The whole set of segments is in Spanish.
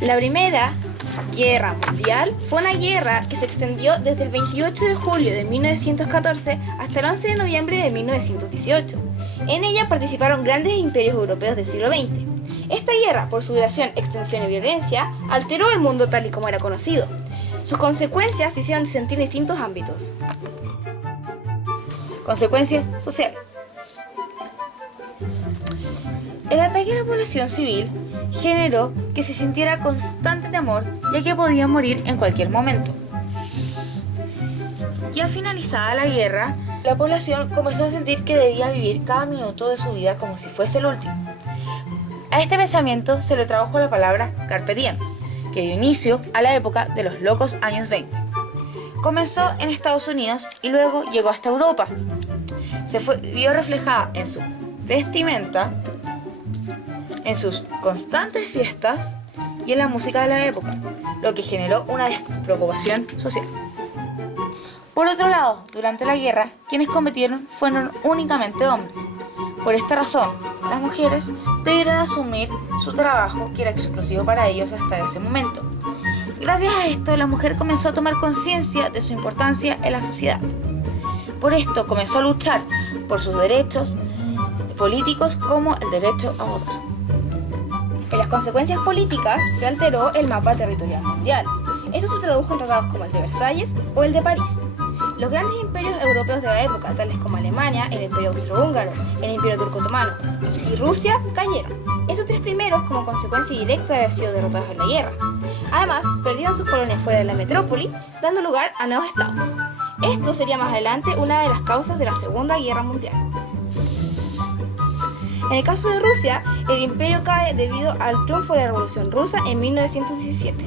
La Primera Guerra Mundial fue una guerra que se extendió desde el 28 de julio de 1914 hasta el 11 de noviembre de 1918. En ella participaron grandes imperios europeos del siglo XX. Esta guerra, por su duración, extensión y violencia, alteró el mundo tal y como era conocido. Sus consecuencias se hicieron sentir en distintos ámbitos. Consecuencias sociales. El ataque a la población civil generó que se sintiera constante temor, ya que podían morir en cualquier momento. Ya finalizada la guerra, la población comenzó a sentir que debía vivir cada minuto de su vida como si fuese el último. A este pensamiento se le tradujo la palabra carpe diem, que dio inicio a la época de los locos años 20. Comenzó en Estados Unidos y luego llegó hasta Europa. Vio reflejada en su vestimenta, en sus constantes fiestas y en la música de la época, lo que generó una despreocupación social. Por otro lado, durante la guerra, quienes combatieron fueron únicamente hombres. Por esta razón, las mujeres debieron asumir su trabajo, que era exclusivo para ellos hasta ese momento. Gracias a esto, la mujer comenzó a tomar conciencia de su importancia en la sociedad. Por esto, comenzó a luchar por sus derechos políticos como el derecho a votar. En las consecuencias políticas se alteró el mapa territorial mundial. Esto se tradujo en tratados como el de Versalles o el de París. Los grandes imperios europeos de la época, tales como Alemania, el Imperio Austrohúngaro, el Imperio Turco-Otomano y Rusia, cayeron. Estos tres primeros como consecuencia directa de haber sido derrotados en la guerra. Además, perdieron sus colonias fuera de la metrópoli, dando lugar a nuevos estados. Esto sería más adelante una de las causas de la Segunda Guerra Mundial. En el caso de Rusia, el imperio cae debido al triunfo de la Revolución Rusa en 1917.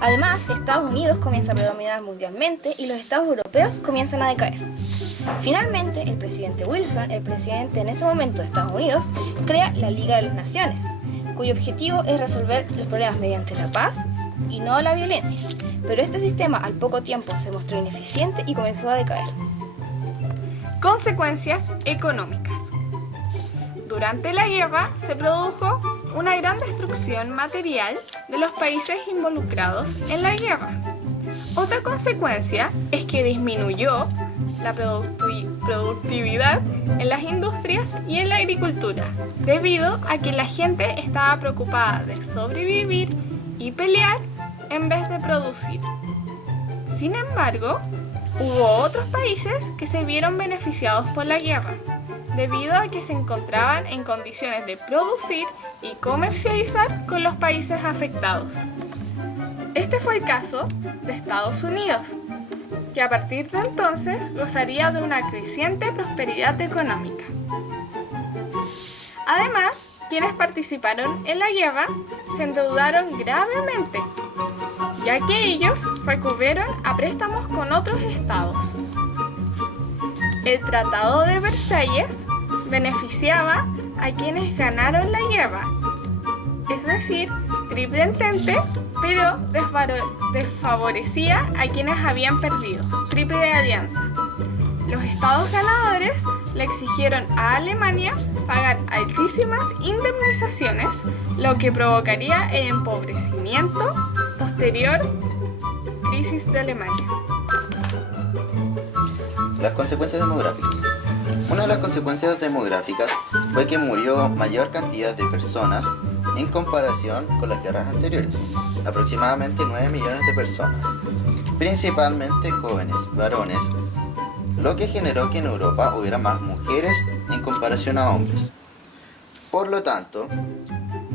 Además, Estados Unidos comienza a predominar mundialmente y los estados europeos comienzan a decaer. Finalmente, el presidente Wilson, el presidente en ese momento de Estados Unidos, crea la Liga de las Naciones, cuyo objetivo es resolver los problemas mediante la paz y no la violencia. Pero este sistema al poco tiempo se mostró ineficiente y comenzó a decaer. Consecuencias económicas. Durante la guerra se produjo una gran destrucción material de los países involucrados en la guerra. Otra consecuencia es que disminuyó la productividad en las industrias y en la agricultura, debido a que la gente estaba preocupada de sobrevivir y pelear en vez de producir. Sin embargo, hubo otros países que se vieron beneficiados por la guerra, debido a que se encontraban en condiciones de producir y comercializar con los países afectados. Este fue el caso de Estados Unidos, que a partir de entonces gozaría de una creciente prosperidad económica. Además, quienes participaron en la guerra se endeudaron gravemente, ya que ellos recurrieron a préstamos con otros estados. El Tratado de Versalles beneficiaba a quienes ganaron la guerra, es decir, Triple Entente, pero desfavorecía a quienes habían perdido, Triple Alianza. Los estados ganadores le exigieron a Alemania pagar altísimas indemnizaciones, lo que provocaría el empobrecimiento posterior crisis de Alemania. Las consecuencias demográficas. Una de las consecuencias demográficas fue que murió mayor cantidad de personas en comparación con las guerras anteriores, aproximadamente 9 millones de personas, principalmente jóvenes, varones, lo que generó que en Europa hubiera más mujeres en comparación a hombres. Por lo tanto,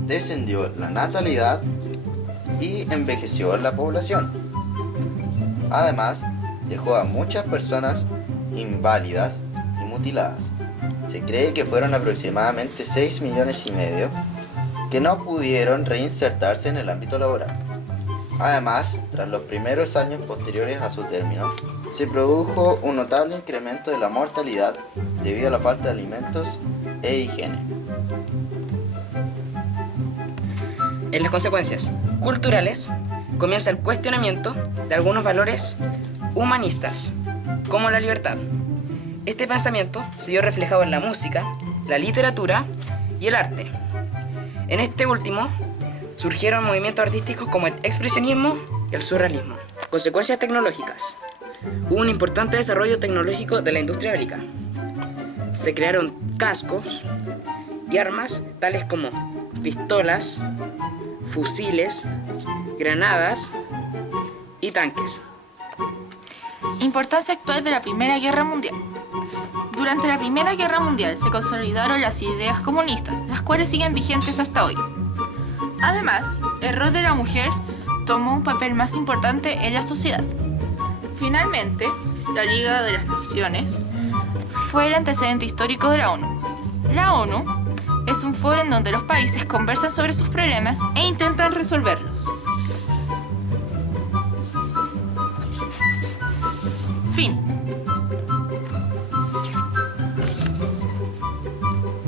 descendió la natalidad y envejeció la población. Además, dejó a muchas personas inválidas y mutiladas. Se cree que fueron aproximadamente 6,5 millones que no pudieron reinsertarse en el ámbito laboral. Además, tras los primeros años posteriores a su término, se produjo un notable incremento de la mortalidad debido a la falta de alimentos e higiene. En las consecuencias culturales comienza el cuestionamiento de algunos valores humanistas, como la libertad. Este pensamiento se vio reflejado en la música, la literatura y el arte. En este último, surgieron movimientos artísticos como el expresionismo y el surrealismo. Consecuencias tecnológicas. Hubo un importante desarrollo tecnológico de la industria bélica. Se crearon cascos y armas tales como pistolas, fusiles, granadas y tanques. Importancia actual de la Primera Guerra Mundial. Durante la Primera Guerra Mundial se consolidaron las ideas comunistas, las cuales siguen vigentes hasta hoy. Además, el rol de la mujer tomó un papel más importante en la sociedad. Finalmente, la Liga de las Naciones fue el antecedente histórico de la ONU. La ONU es un foro en donde los países conversan sobre sus problemas e intentan resolverlos.